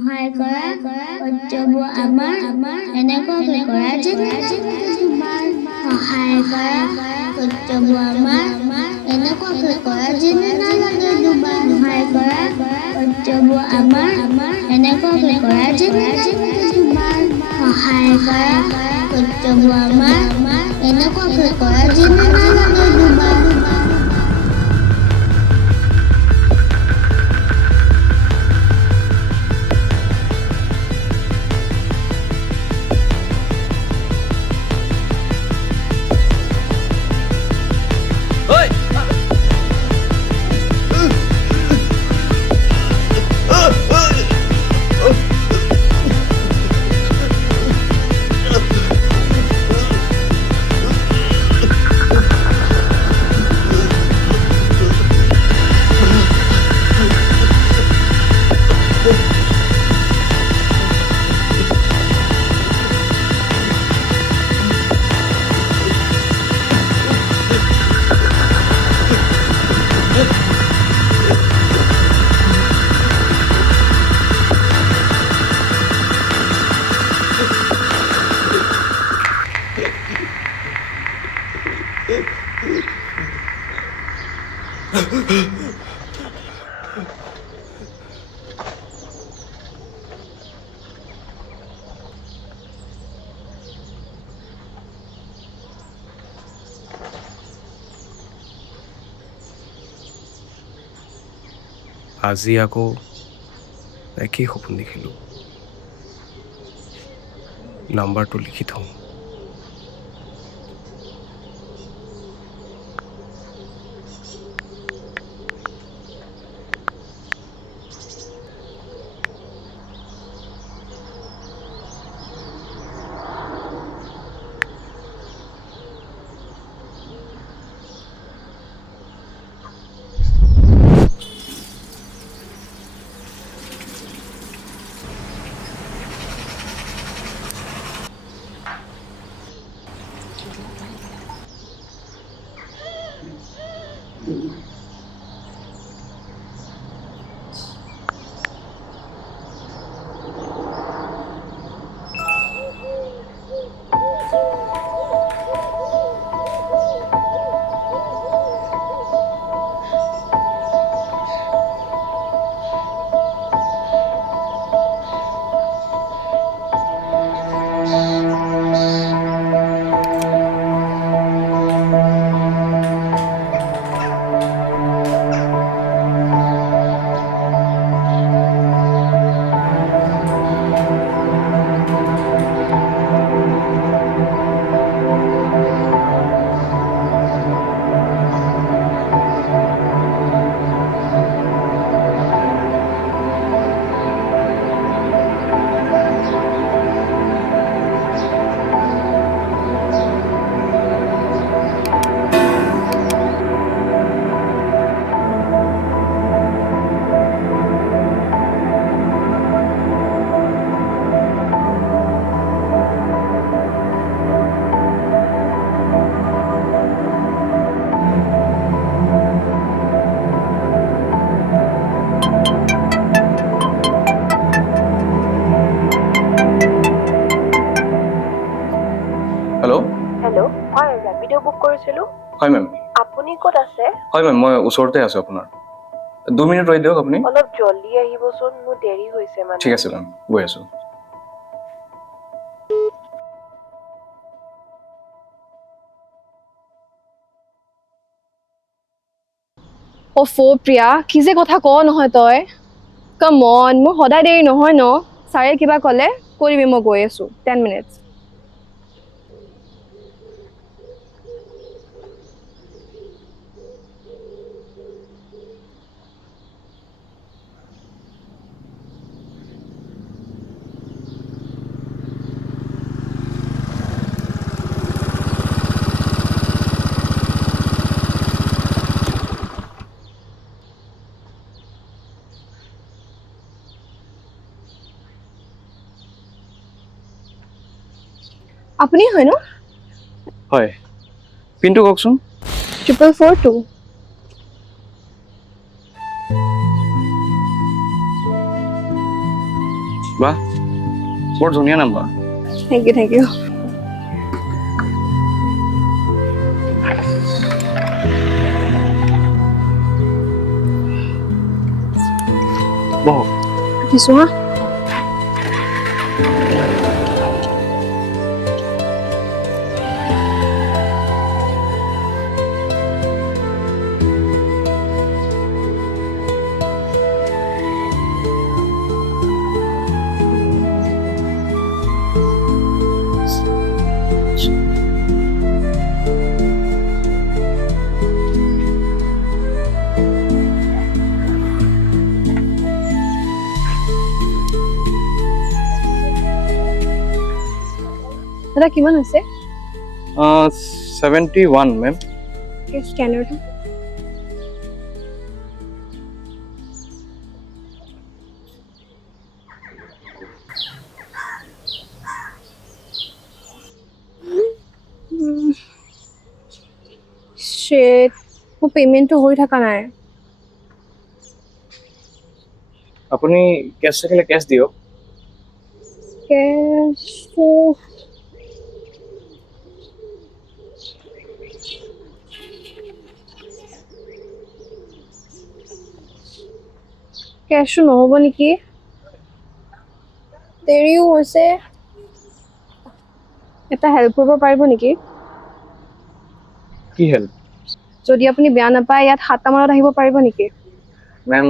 সহায় কৰা কৰ্তব্য আমাৰ এনেকুৱাকৈ কৰা যেনে তোমাৰ সহায় কৰা কৰ্তব্য আমাৰ এনেকুৱাকৈ কৰা যেনে নালাগে দুবাৰ সহায় কৰা কৰ্তব্য আমাৰ এনেকুৱাকৈ কৰা যেনে তোমাৰ সহায় কৰা কৰ্তব্য আমাৰ এনেকুৱাকৈ কৰা যেনে নালাগে দুবাৰ আজি আকৌ একেই সপোন দেখিলোঁ নাম্বাৰটো লিখি থওঁ Rapido book কৰিছিলো হয় মেম আপুনি ক'ত আছে হয় মেম মই ওচৰতে আছো আপোনাৰ 2 মিনিট ৰৈ দিয়ক আপুনি অলপ জলদি আহিবচোন মোৰ দেৰি হৈছে মানে ঠিক আছে মেম গৈ আছো অফো প্ৰিয়া কি যে কথা ক নহয় তই কাম অন মোৰ সদায় দেৰি নহয় ন ছাৰে কিবা ক'লে কৰিবি মই গৈ আছো 10 মিনিটছ আপুনি হয় ন হয় পিনটো কওকচোন 4442 1 বাহ বৰ ধুনীয়া number thank you thank you বহ দিছো হা দাদা কিমান আছে 71 মেম স্ক্যানাৰটো Shit, মোৰ পেমেন্টটো হৈ থকা নাই আপুনি কেছ থাকিলে কেছ দিয়ক কেছটো কেছটো নহ'ব নেকি দেৰিও হৈছে এটা হেল্প কৰিব পাৰিব নেকি কি হেল্প যদি আপুনি বেয়া নাপায় ইয়াত 7টা মানত আহিব পাৰিব নেকি মেম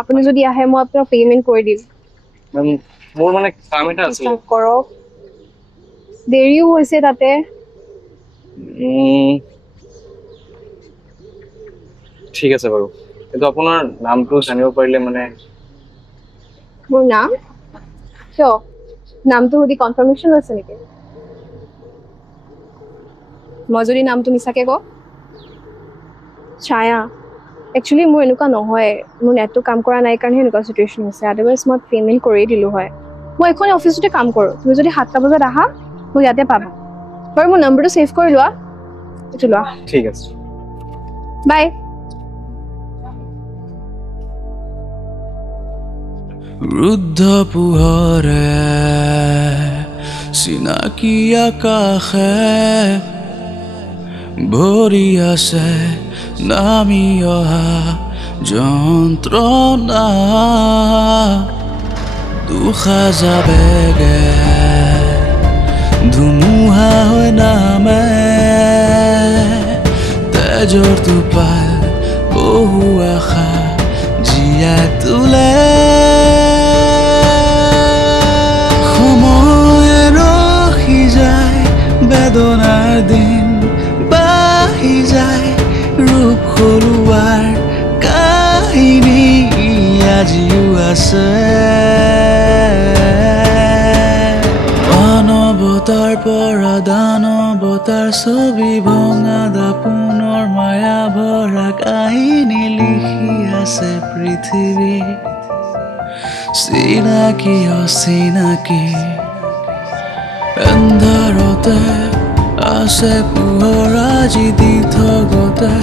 আপুনি যদি আহে মই আপোনাক পেমেন্ট কৰি দিম মেম মোৰ মানে কাম এটা আছিল কৰক দেৰিও হৈছে তাতে ঠিক আছে বাৰু কিন্তু আপোনাৰ নামটো জানিব পাৰিলে মানে মোৰ নাম কিয় নামটো সুধি কনফাৰ্মেশ্যন আছে নেকি মই যদি নামটো মিছাকে কওঁ ছায়া একচুৱেলি মোৰ এনেকুৱা নহয় মোৰ নেটটো কাম কৰা নাই কাৰণে এনেকুৱা চিটুৱেশ্যন হৈছে আদাৰৱাইজ মই পেমেণ্ট কৰি দিলোঁ হয় মই এখন অফিচতে কাম কৰোঁ তুমি যদি 7টা বজাত আহা মোক ইয়াতে পাবা বাৰু মোৰ নম্বৰটো ছেভ কৰি লোৱা এইটো লোৱা ঠিক আছে বাই ৰুদ্ধ পোহৰে চিনাকি আকাশে ভৰি আছে নামি অহা যন্ত্ৰণা দুসাজা বেগে ধুমুহা হৈ নামে তেজৰ টোপাল বহু আশা জীয়াই তোলে সময় ৰখি যায় বেদনাৰ দিন বাঢ়ি যায় ৰূপ সলোৱাৰ কাহিনী আজিও আছে মানৱতাৰ পৰা দানৱতাৰ ছবি ভঙা দাপোনৰ মায়া ভৰা কাহিনী লিখি আছে পৃথিৱী চিনাকি অচিনাকি এন্ধাৰতে আছে পোহৰ আজি দি থগতে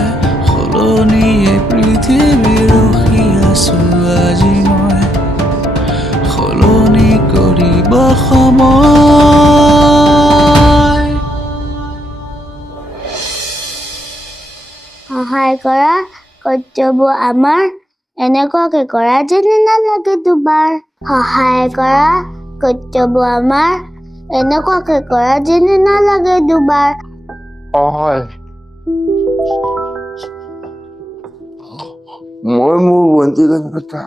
সলনিয়ে পৃথিৱী ৰখি আছো আজি মই সলনি কৰিব সময় সহায় কৰা কৰ্তব্য আমাৰ এনেকুৱাকে কৰা যেনে নালাগে দুবাৰ সহায় কৰা কৰ্তব্য আমাৰ এনেকুৱাকে কৰা যেনে নালাগে দুবাৰ হয় মই মোৰ ভণ্টিৰ কথা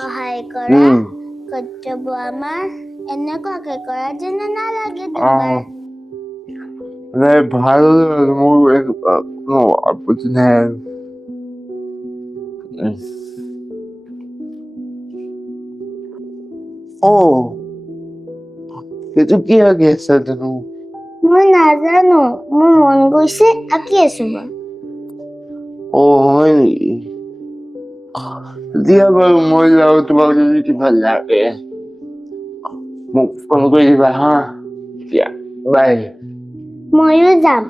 সহায় কৰা কৰ্তব্য আমাৰ এনেকুৱাকে কৰা যেনে নালাগে দুবাৰ ভাল মোৰ কোনো আপত্তি নাই সেইটো কি আঁকি আছে জানো মই নাজানো মোৰ মন গৈছে আঁকি আছো মই হয় নেকি দিয়া বাৰু মই যাওঁ তোমাক যদি কিবা লাগে মোক ফোন কৰি দিবা হা দিয়া বাই ময়ো যাম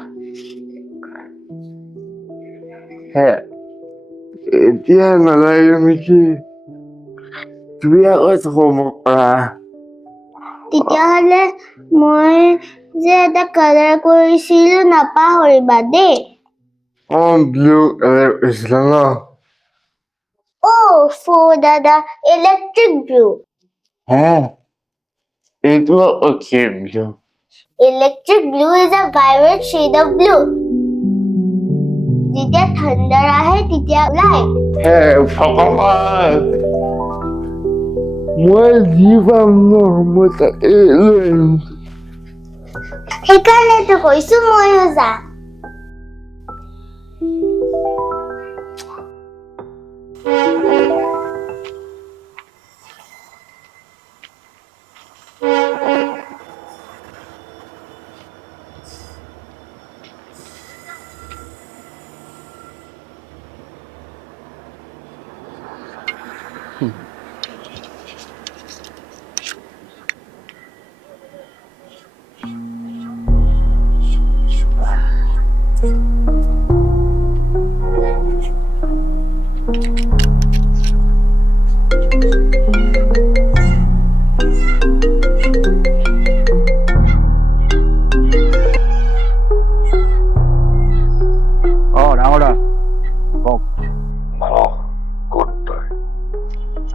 এতিয়া নালাগে নেকি তুমি আকৌ হ'ব পৰা তেতিয়াহ'লে মই যে এটা কালাৰ কৰিছিলো নাপাহৰিবা দেই ব্লু কালাৰ কৰিছিলা ন দাদা ইলেক্ট্ৰিক ব্লু হে এইটো okay blue Electric blue is a vibrant shade of blue. যেতিয়া thunder আহে তেতিয়া ওলাই হে ভগৱান মই যি পাম ন মই তাকে লৈ আহিম সেইকাৰণেতো কৈছো ময়ো যাম ডাঙৰা কওক মানস ক'ত তই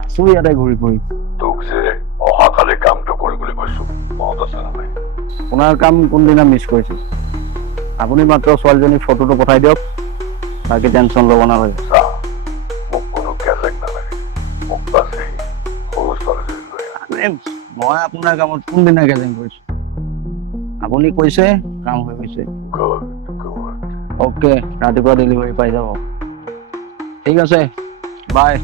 আছো ইয়াতে ঘূৰি ফুৰি তোক যে অহাকালি কামটো কৰিবলৈ কৈছো মনত আছে নে নাই আপোনাৰ কাম কোনদিনা মিছ কৰিছিল আপুনি মাত্ৰ ছোৱালীজনীৰ ফটোটো পঠাই দিয়ক বাকী টেনশ্যন ল'ব নালাগে চা মোক কোনো কেজেং নালাগে মোক বাছ সেই সৰু ছোৱালীজনী লৈ আহ মই আপোনাৰ কামত কোনদিনা গেজেং কৰিছো আপুনি কৈছে কাম হৈ গৈছে গুড অ'কে ৰাতিপুৱা ডেলিভাৰী পাই যাব ঠিক আছে বাই